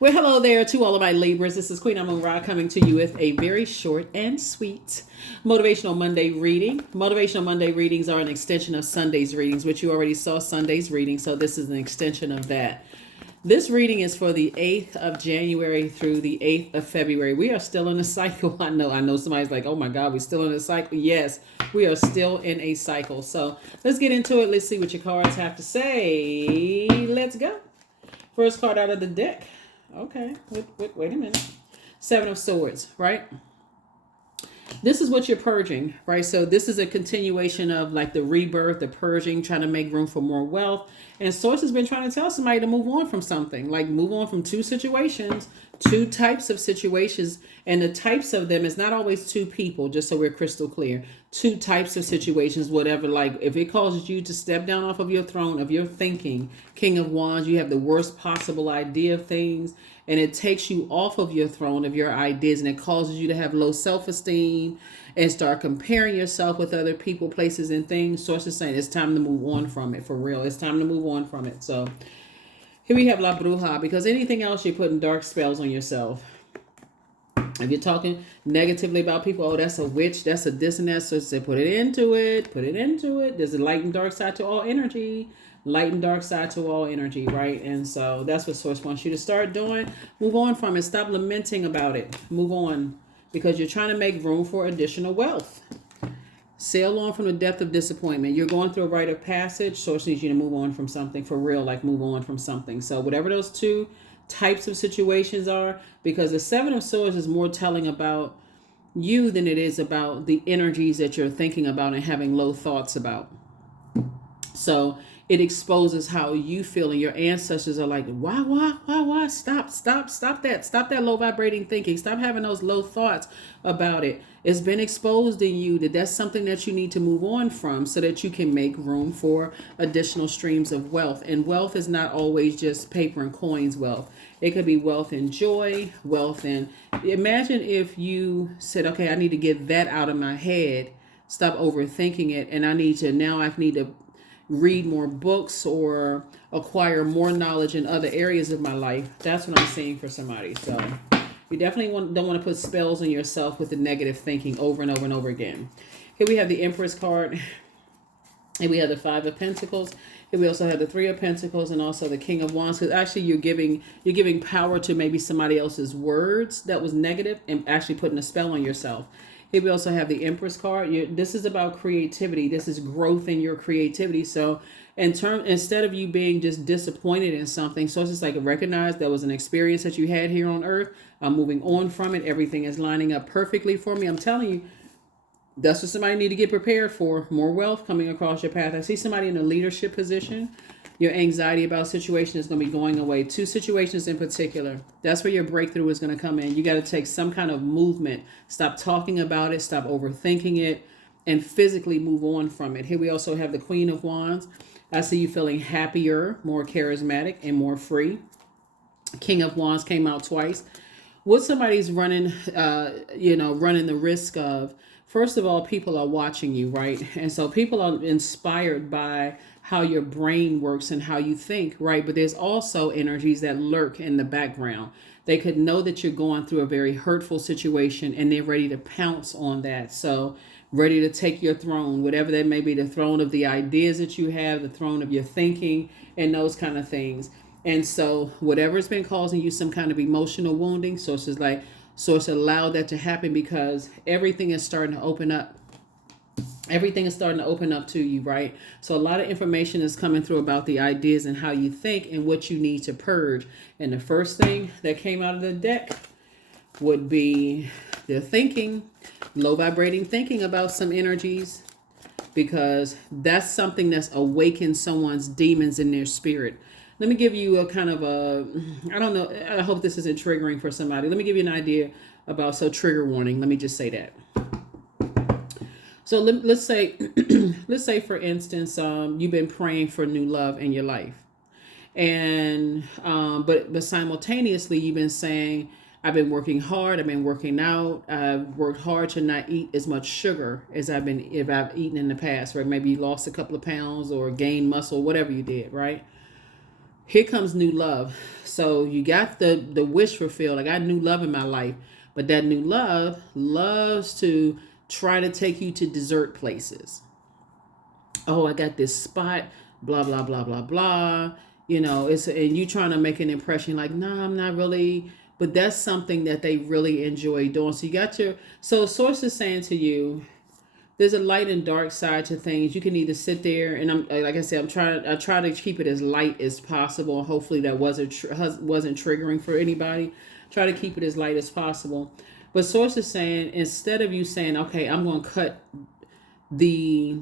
Well, hello there to all of my Libras. This is Queen Amun Ra coming to you with a very short and sweet Motivational Monday reading. Motivational Monday readings are an extension of Sunday's readings, which you already saw Sunday's reading, so this is an extension of that. This reading is for the 8th of January through the 8th of February. We are still in a cycle. I know somebody's like, oh my God, we're still in a cycle. Yes, we are still in a cycle. So let's get into it. Let's see what your cards have to say. Let's go. First card out of the deck. Okay, wait a minute. Seven of Swords, right? This is what you're purging, right? So this is a continuation of like the rebirth, the purging, trying to make room for more wealth. And Source has been trying to tell somebody to move on from something, like move on from two situations, two types of situations. And the types of them is not always two people, just so we're crystal clear. Two types of situations, whatever, like if it causes you to step down off of your throne of your thinking, King of Wands, you have the worst possible idea of things, and it takes you off of your throne of your ideas, and it causes you to have low self-esteem and start comparing yourself with other people, places, and things. Source is saying it's time to move on from it, for real. It's time to move on from it. So here we have La Bruja, because anything else, you're putting dark spells on yourself. If you're talking negatively about people, oh, that's a witch, that's a this and that, so say put it into it, put it into it. There's a light and dark side to all energy. Light and dark side to all energy, right? And so that's what Source wants you to start doing. Move on from it. Stop lamenting about it. Move on, because you're trying to make room for additional wealth. Sail on from the depth of disappointment. You're going through a rite of passage. Source needs you to move on from something, for real, like move on from something. So whatever those two types of situations are, because the Seven of Swords is more telling about you than it is about the energies that you're thinking about and having low thoughts about. So it exposes how you feel, and your ancestors are like, why? Stop that low vibrating thinking. Stop having those low thoughts about it. It's been exposed in you that that's something that you need to move on from, so that you can make room for additional streams of wealth. And wealth is not always just paper and coins wealth. It could be wealth in joy, wealth in, imagine if you said, okay, I need to get that out of my head, stop overthinking it, and I need to read more books or acquire more knowledge in other areas of my life. That's what I'm seeing for somebody. So you definitely don't want to put spells on yourself with the negative thinking over and over and over again. Here we have the Empress card. Here we have the Five of Pentacles. Here we also have the Three of Pentacles, and also the King of Wands. Because actually you're giving power to maybe somebody else's words that was negative, and actually putting a spell on yourself. Here we also have the Empress card. This is about creativity. This is growth in your creativity. So instead of you being just disappointed in something, so it's just like recognize that was an experience that you had here on earth. I'm moving on from it. Everything is lining up perfectly for me. I'm telling you, that's what somebody need to get prepared for. More wealth coming across your path. I see somebody in a leadership position. Your anxiety about situation is going to be going away. Two situations in particular. That's where your breakthrough is going to come in. You got to take some kind of movement. Stop talking about it. Stop overthinking it. And physically move on from it. Here we also have the Queen of Wands. I see you feeling happier, more charismatic, and more free. King of Wands came out twice. What somebody's running the risk of, first of all, people are watching you, right? And so people are inspired by how your brain works and how you think, right? But there's also energies that lurk in the background. They could know that you're going through a very hurtful situation, and they're ready to pounce on that. So ready to take your throne, whatever that may be, the throne of the ideas that you have, the throne of your thinking, and those kind of things. And so whatever's been causing you some kind of emotional wounding, Source allow that to happen, because everything is starting to open up. Everything is starting to open up to you, right? So a lot of information is coming through about the ideas and how you think and what you need to purge. And the first thing that came out of the deck would be the thinking, low vibrating thinking about some energies, because that's something that's awakened someone's demons in their spirit. Let me give you a kind of I don't know, I hope this isn't triggering for somebody. Let me give you an idea about, so trigger warning, let me just say that. So let's say, for instance, you've been praying for new love in your life, and but simultaneously you've been saying, I've been working hard, I've been working out, I've worked hard to not eat as much sugar as I've eaten in the past, right? Maybe you lost a couple of pounds or gained muscle, whatever you did, right? here comes new love. So you got the wish fulfilled. I got new love in my life, but that new love loves to try to take you to desert places. Oh, I got this spot, blah blah blah blah blah. It's and you trying to make an impression like, nah, I'm not really. But that's something that they really enjoy doing. So you got your source is saying to you, there's a light and dark side to things. You can either sit there and I'm like I said, I try to keep it as light as possible. Hopefully that wasn't triggering for anybody. Try to keep it as light as possible. But source is saying, instead of you saying, okay, I'm gonna cut the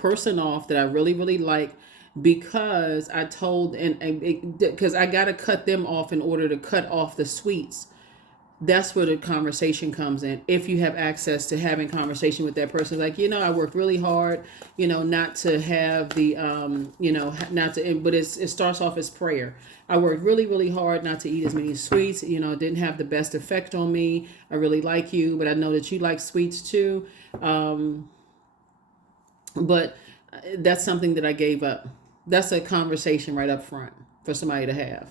person off that I really, really like, because I told because I got to cut them off in order to cut off the sweets. That's where the conversation comes in. If you have access to having conversation with that person, like, I worked really hard, not to have the, not to, but it starts off as prayer. I worked really, really hard not to eat as many sweets. It didn't have the best effect on me. I really like you, but I know that you like sweets too. But that's something that I gave up. That's a conversation right up front for somebody to have,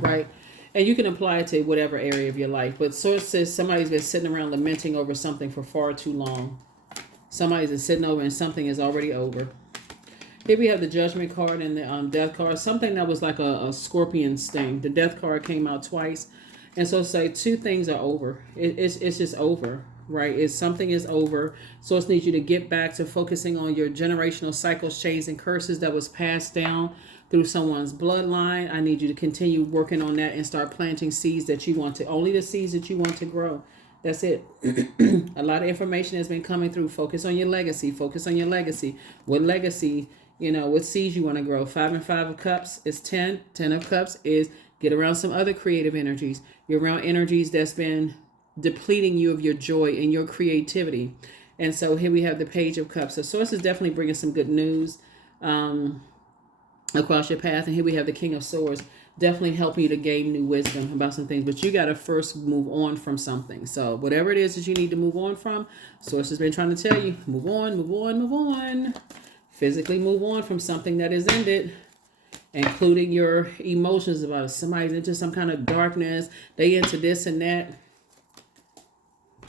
right? And you can apply it to whatever area of your life. But source says somebody's been sitting around lamenting over something for far too long. Somebody's been sitting over and something is already over. Here we have the Judgment card and the Death card. Something that was like a scorpion sting. The Death card came out twice. And so say two things are over. It's just over, right? Something is over. Source needs you to get back to focusing on your generational cycles, chains, and curses that was passed down through someone's bloodline. I need you to continue working on that and start planting seeds that you want to, only the seeds that you want to grow. That's it. A lot of information has been coming through. Focus on your legacy. Focus on your legacy. What legacy, what seeds you want to grow. 5 and 5 of cups is 10. 10 of cups is get around some other creative energies. You're around energies that's been depleting you of your joy and your creativity. And so here we have the Page of Cups. So source is definitely bringing some good news across your path. And here we have the King of Swords, definitely helping you to gain new wisdom about some things. But you got to first move on from something. So whatever it is that you need to move on from, source has been trying to tell you, move on, move on, move on. Physically move on from something that is ended, including your emotions about it. Somebody's into some kind of darkness. They into this and that.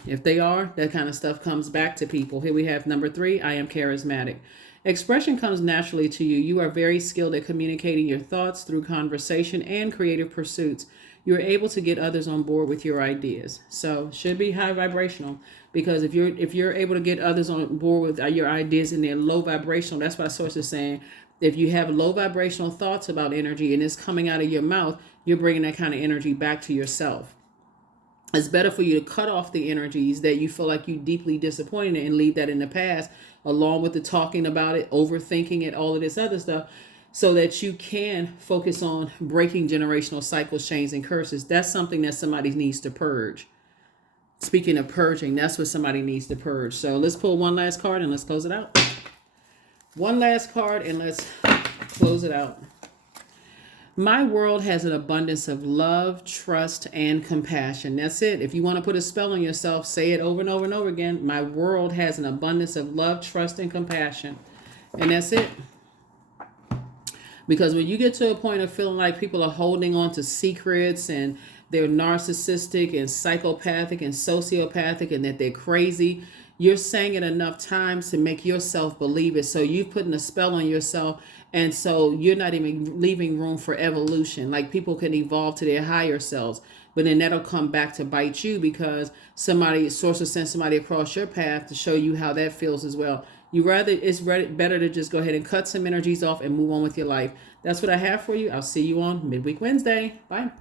If they are, that kind of stuff comes back to people. Here we have number 3, I am charismatic. Expression comes naturally to you. You are very skilled at communicating your thoughts through conversation and creative pursuits. You are able to get others on board with your ideas. So should be high vibrational, because if you're able to get others on board with your ideas and they're low vibrational, that's why source is saying if you have low vibrational thoughts about energy and it's coming out of your mouth, you're bringing that kind of energy back to yourself. It's better for you to cut off the energies that you feel like you deeply disappointed in and leave that in the past, along with the talking about it, overthinking it, all of this other stuff, so that you can focus on breaking generational cycles, chains, and curses. That's something that somebody needs to purge. Speaking of purging, that's what somebody needs to purge. So let's pull one last card and let's close it out. One last card and let's close it out. My world has an abundance of love, trust, and compassion. That's it. If you want to put a spell on yourself, say it over and over and over again. My world has an abundance of love, trust, and compassion. And that's it. Because when you get to a point of feeling like people are holding on to secrets and they're narcissistic and psychopathic and sociopathic and that they're crazy, you're saying it enough times to make yourself believe it. So you've put a spell on yourself. And so you're not even leaving room for evolution. Like people can evolve to their higher selves, but then that'll come back to bite you because source will send somebody across your path to show you how that feels as well. It's better to just go ahead and cut some energies off and move on with your life. That's what I have for you. I'll see you on Midweek Wednesday. Bye.